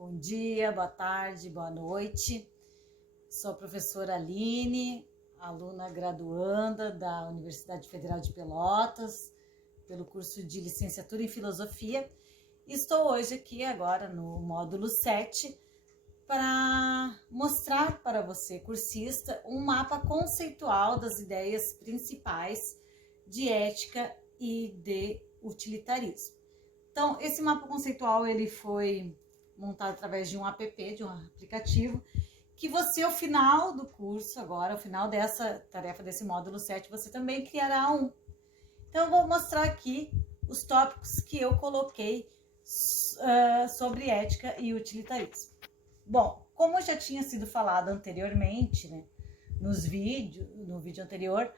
Bom dia, boa tarde, boa noite. Sou a professora Aline, aluna graduanda da Universidade Federal de Pelotas, pelo curso de Licenciatura em Filosofia. Estou hoje aqui agora no módulo 7 para mostrar para você, cursista, um mapa conceitual das ideias principais de ética e de utilitarismo. Então, esse mapa conceitual ele foi montado através de um app, de um aplicativo, que você, ao final do curso, agora, ao final dessa tarefa, desse módulo 7, você também criará um. Então, eu vou mostrar aqui os tópicos que eu coloquei sobre ética e utilitarismo. Bom, como já tinha sido falado anteriormente, né, no vídeo anterior,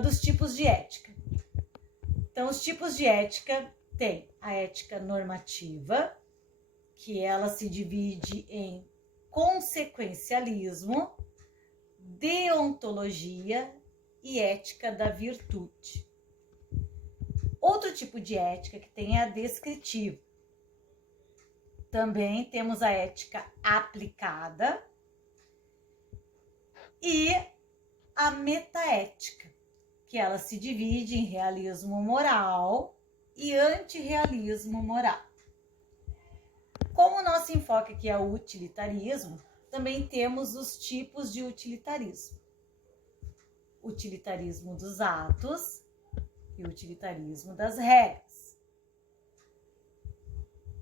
dos tipos de ética. Então, os tipos de ética tem a ética normativa, que ela se divide em consequencialismo, deontologia e ética da virtude. Outro tipo de ética que tem é a descritiva. Também temos a ética aplicada e a metaética, que ela se divide em realismo moral e antirrealismo moral. Como o nosso enfoque aqui é o utilitarismo, também temos os tipos de utilitarismo. Utilitarismo dos atos e utilitarismo das regras.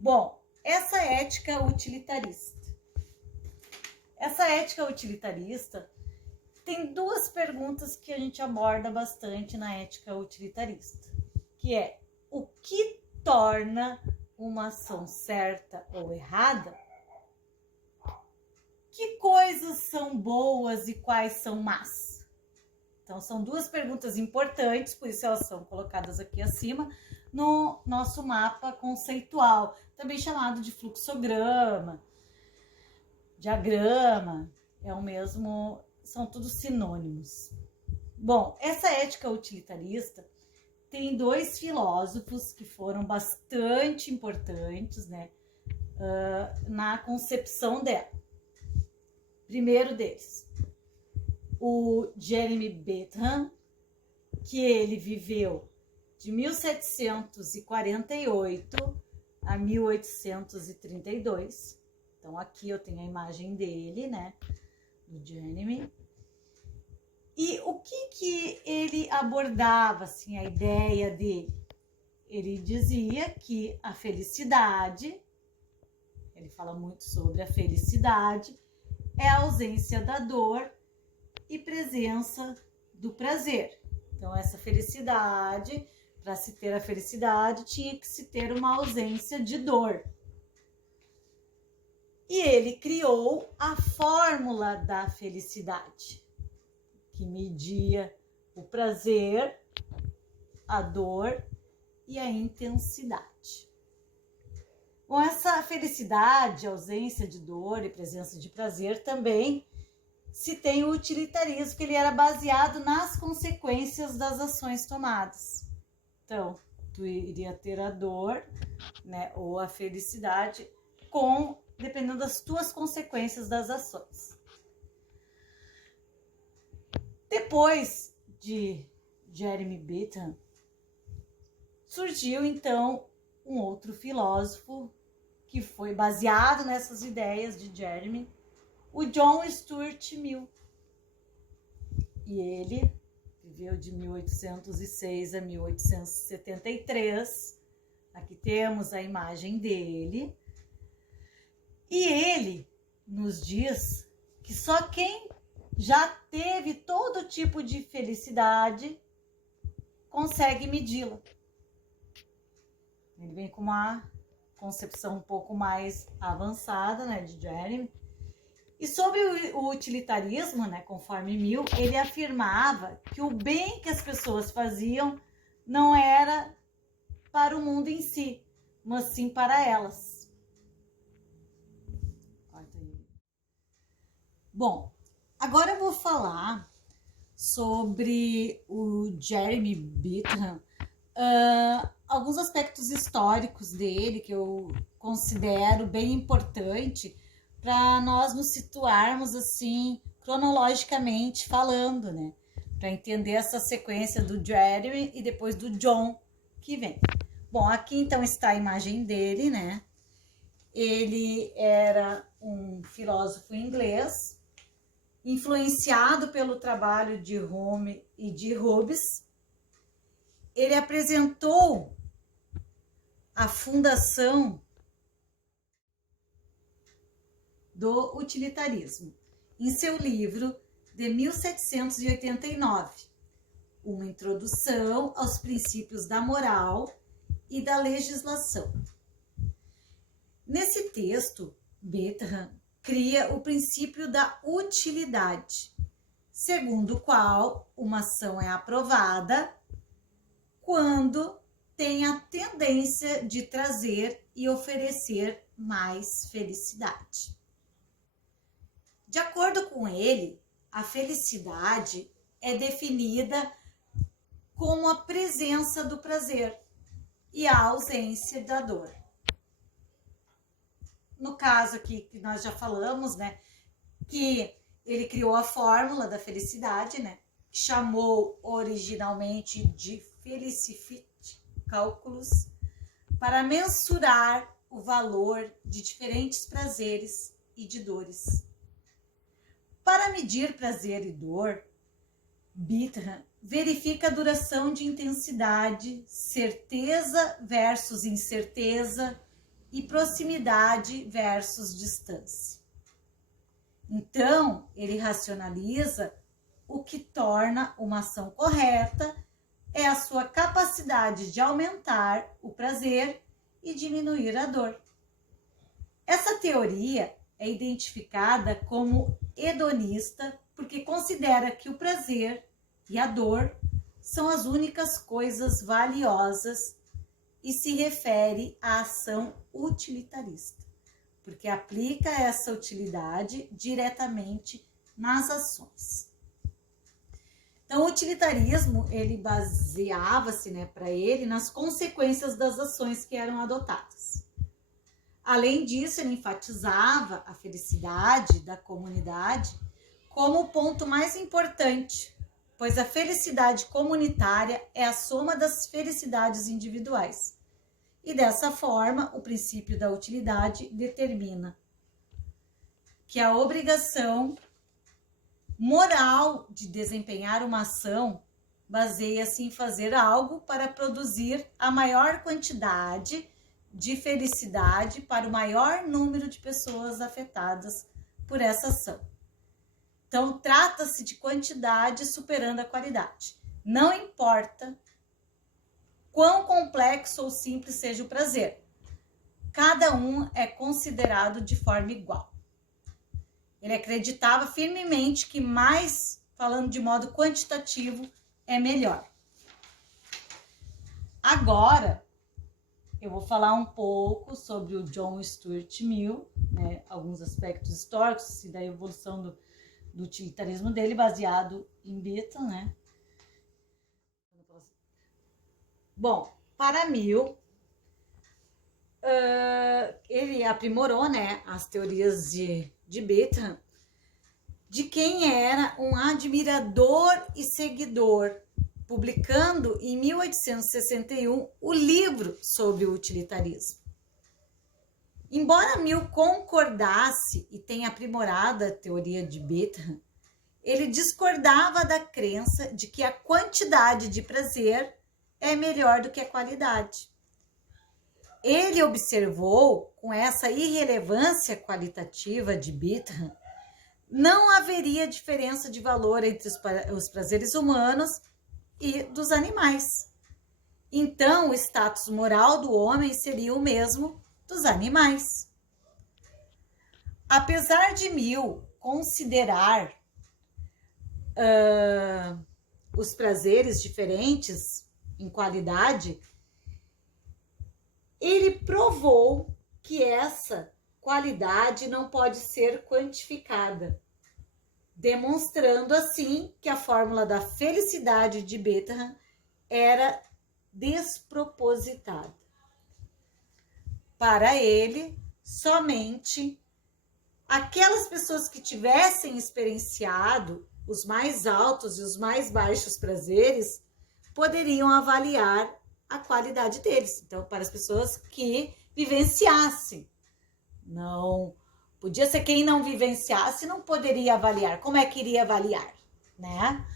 Bom, essa ética utilitarista. Essa ética utilitarista tem duas perguntas que a gente aborda bastante na ética utilitarista, que é: o que torna uma ação certa ou errada? Que coisas são boas e quais são más? Então, são duas perguntas importantes, por isso elas são colocadas aqui acima no nosso mapa conceitual, também chamado de fluxograma, diagrama, é o mesmo, são todos sinônimos. Bom, essa ética utilitarista tem dois filósofos que foram bastante importantes, né, na concepção dela. Primeiro deles, o Jeremy Bentham, que ele viveu de 1748 a 1832. Então, aqui eu tenho a imagem dele, né, do Jeremy. E o que ele abordava, assim, a ideia dele? Ele dizia que a felicidade, ele fala muito sobre a felicidade, é a ausência da dor e presença do prazer. Então, essa felicidade, para se ter a felicidade, tinha que se ter uma ausência de dor. E ele criou a fórmula da felicidade, que media o prazer, a dor e a intensidade. Com essa felicidade, ausência de dor e presença de prazer, também se tem o utilitarismo, que ele era baseado nas consequências das ações tomadas. Então, tu iria ter a dor, né, ou a felicidade, dependendo das tuas consequências das ações. Depois de Jeremy Bentham, surgiu então um outro filósofo que foi baseado nessas ideias de Jeremy, o John Stuart Mill. E ele viveu de 1806 a 1873. Aqui temos a imagem dele. E ele nos diz que só quem já teve todo tipo de felicidade consegue medi-la. Ele vem com uma concepção um pouco mais avançada, né, de Jeremy. E sobre o utilitarismo, né, conforme Mill, ele afirmava que o bem que as pessoas faziam não era para o mundo em si, mas sim para elas. Bom, agora eu vou falar sobre o Jeremy Bentham alguns aspectos históricos dele que eu considero bem importante para nós nos situarmos assim cronologicamente falando, né? Para entender essa sequência do Jeremy e depois do John que vem. Bom, aqui então está a imagem dele, né? Ele era um filósofo inglês, influenciado pelo trabalho de Hume e de Hobbes. Ele apresentou a fundação do utilitarismo em seu livro de 1789, uma introdução aos princípios da moral e da legislação. Nesse texto, Bertrand cria o princípio da utilidade, segundo o qual uma ação é aprovada quando tem a tendência de trazer e oferecer mais felicidade. De acordo com ele, a felicidade é definida como a presença do prazer e a ausência da dor. No caso aqui que nós já falamos, né, que ele criou a fórmula da felicidade, né, que chamou originalmente de Felicity Cálculos, para mensurar o valor de diferentes prazeres e de dores. Para medir prazer e dor, Bertrand verifica a duração de intensidade, certeza versus incerteza e proximidade versus distância. Então, ele racionaliza o que torna uma ação correta é a sua capacidade de aumentar o prazer e diminuir a dor. Essa teoria é identificada como hedonista porque considera que o prazer e a dor são as únicas coisas valiosas e se refere à ação utilitarista, porque aplica essa utilidade diretamente nas ações. Então, o utilitarismo, ele baseava-se, né, para ele, nas consequências das ações que eram adotadas. Além disso, ele enfatizava a felicidade da comunidade como o ponto mais importante, pois a felicidade comunitária é a soma das felicidades individuais. E dessa forma, o princípio da utilidade determina que a obrigação moral de desempenhar uma ação baseia-se em fazer algo para produzir a maior quantidade de felicidade para o maior número de pessoas afetadas por essa ação. Então, trata-se de quantidade superando a qualidade. Não importa quão complexo ou simples seja o prazer. Cada um é considerado de forma igual. Ele acreditava firmemente que mais, falando de modo quantitativo, é melhor. Agora, eu vou falar um pouco sobre o John Stuart Mill, né, alguns aspectos históricos e da evolução do utilitarismo dele, baseado em Bertrand, né? Bom, para Mill, ele aprimorou, né, as teorias de Bertrand, de quem era um admirador e seguidor, publicando em 1861 o livro sobre o utilitarismo. Embora Mill concordasse e tenha aprimorado a teoria de Bertrand, ele discordava da crença de que a quantidade de prazer é melhor do que a qualidade. Ele observou, com essa irrelevância qualitativa de Bertrand, não haveria diferença de valor entre os prazeres humanos e dos animais. Então, o status moral do homem seria o mesmo dos animais. Apesar de Mill considerar os prazeres diferentes em qualidade, ele provou que essa qualidade não pode ser quantificada, demonstrando assim que a fórmula da felicidade de Bertrand era despropositada. Para ele, somente aquelas pessoas que tivessem experienciado os mais altos e os mais baixos prazeres poderiam avaliar a qualidade deles. Então, para as pessoas que vivenciassem. Não podia ser quem não vivenciasse, não poderia avaliar. Como é que iria avaliar, né?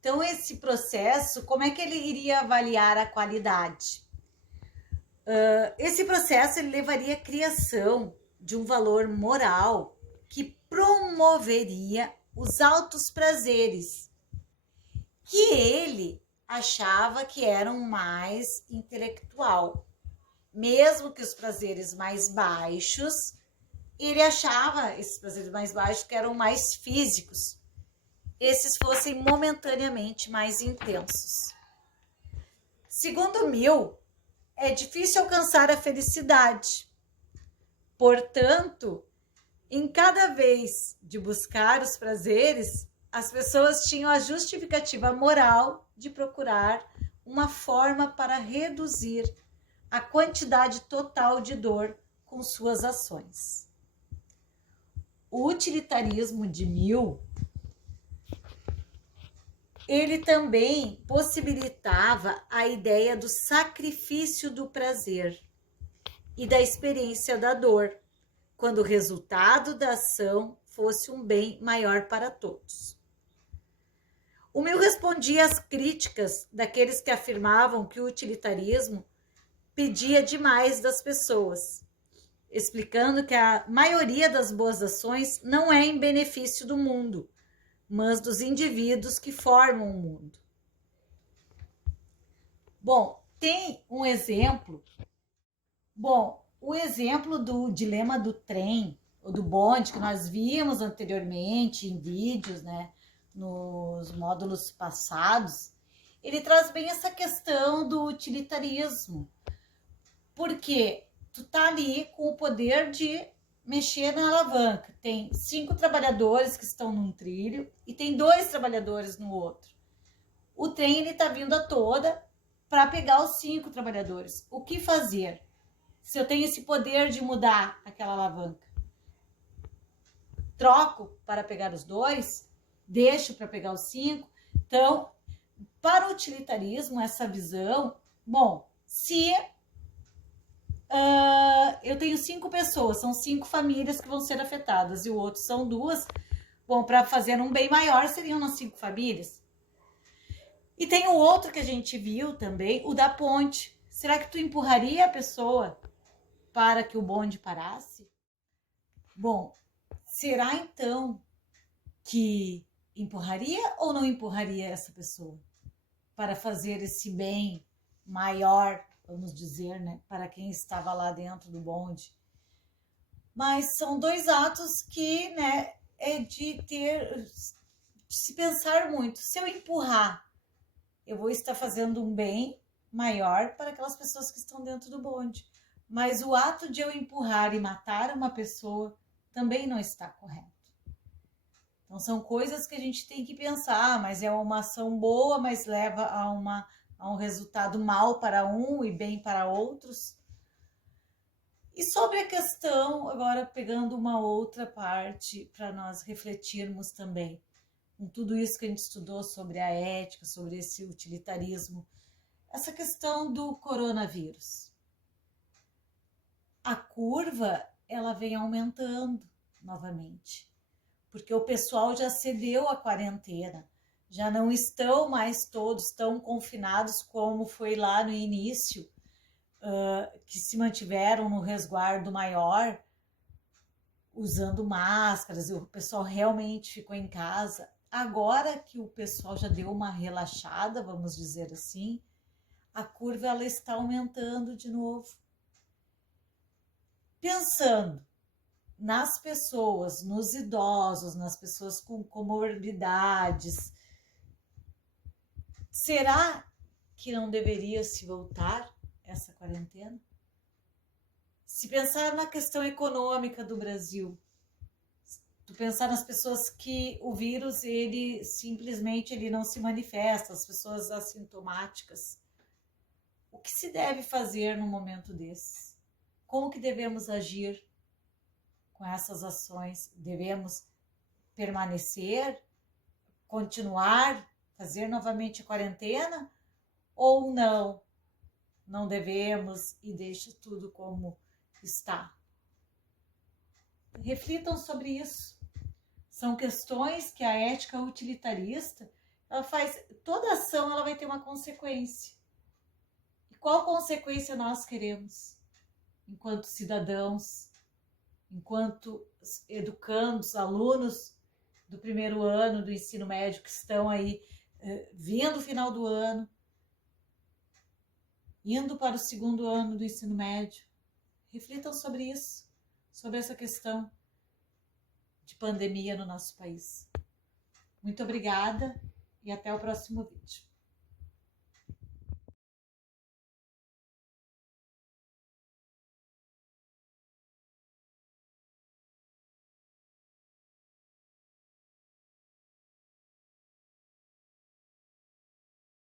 Então, esse processo, como é que ele iria avaliar a qualidade? Esse processo ele levaria à criação de um valor moral que promoveria os altos prazeres, que ele achava que eram mais intelectual. Mesmo que os prazeres mais baixos, ele achava esses prazeres mais baixos que eram mais físicos, esses fossem momentaneamente mais intensos. Segundo Mill, é difícil alcançar a felicidade. Portanto, em cada vez de buscar os prazeres, as pessoas tinham a justificativa moral de procurar uma forma para reduzir a quantidade total de dor com suas ações. O utilitarismo de Mill, ele também possibilitava a ideia do sacrifício do prazer e da experiência da dor, quando o resultado da ação fosse um bem maior para todos. O Mill respondia às críticas daqueles que afirmavam que o utilitarismo pedia demais das pessoas, explicando que a maioria das boas ações não é em benefício do mundo, mas dos indivíduos que formam o mundo. Bom, tem um exemplo. O exemplo do dilema do trem, ou do bonde, que nós vimos anteriormente em vídeos, né, nos módulos passados, ele traz bem essa questão do utilitarismo. Porque tu tá ali com o poder de mexer na alavanca. Tem 5 trabalhadores que estão num trilho e tem 2 trabalhadores no outro. O trem ele tá vindo a toda para pegar os 5 trabalhadores. O que fazer? Se eu tenho esse poder de mudar aquela alavanca, troco para pegar os 2, deixo para pegar os 5. Então, para o utilitarismo, essa visão, se eu tenho 5 pessoas, são 5 famílias que vão ser afetadas e o outro são 2. Para fazer um bem maior seriam nas 5 famílias. E tem o outro que a gente viu também, o da ponte. Será que tu empurraria a pessoa para que o bonde parasse? Será então que empurraria ou não empurraria essa pessoa para fazer esse bem maior, vamos dizer, né, para quem estava lá dentro do bonde? Mas são 2 atos que, né, é de se pensar muito. Se eu empurrar, eu vou estar fazendo um bem maior para aquelas pessoas que estão dentro do bonde. Mas o ato de eu empurrar e matar uma pessoa também não está correto. Então são coisas que a gente tem que pensar, mas é uma ação boa, mas leva a um resultado mal para um e bem para outros. E sobre a questão, agora pegando uma outra parte para nós refletirmos também, com tudo isso que a gente estudou sobre a ética, sobre esse utilitarismo, essa questão do coronavírus. A curva, ela vem aumentando novamente, porque o pessoal já cedeu à quarentena, já não estão mais todos tão confinados como foi lá no início, que se mantiveram no resguardo maior, usando máscaras, e o pessoal realmente ficou em casa. Agora que o pessoal já deu uma relaxada, vamos dizer assim, a curva ela está aumentando de novo. Pensando nas pessoas, nos idosos, nas pessoas com comorbidades, será que não deveria se voltar essa quarentena? Se pensar na questão econômica do Brasil, Tu pensar nas pessoas que o vírus, ele simplesmente ele não se manifesta, as pessoas assintomáticas. O que se deve fazer num momento desse? Como que devemos agir com essas ações? Devemos permanecer, continuar, fazer novamente a quarentena? Ou não? Não devemos e deixe tudo como está. Reflitam sobre isso. São questões que a ética utilitarista, ela faz, toda ação ela vai ter uma consequência. E qual consequência nós queremos? Enquanto cidadãos, enquanto educandos, alunos do primeiro ano do ensino médio que estão aí vindo o final do ano, indo para o segundo ano do ensino médio. Reflitam sobre isso, sobre essa questão de pandemia no nosso país. Muito obrigada e até o próximo vídeo.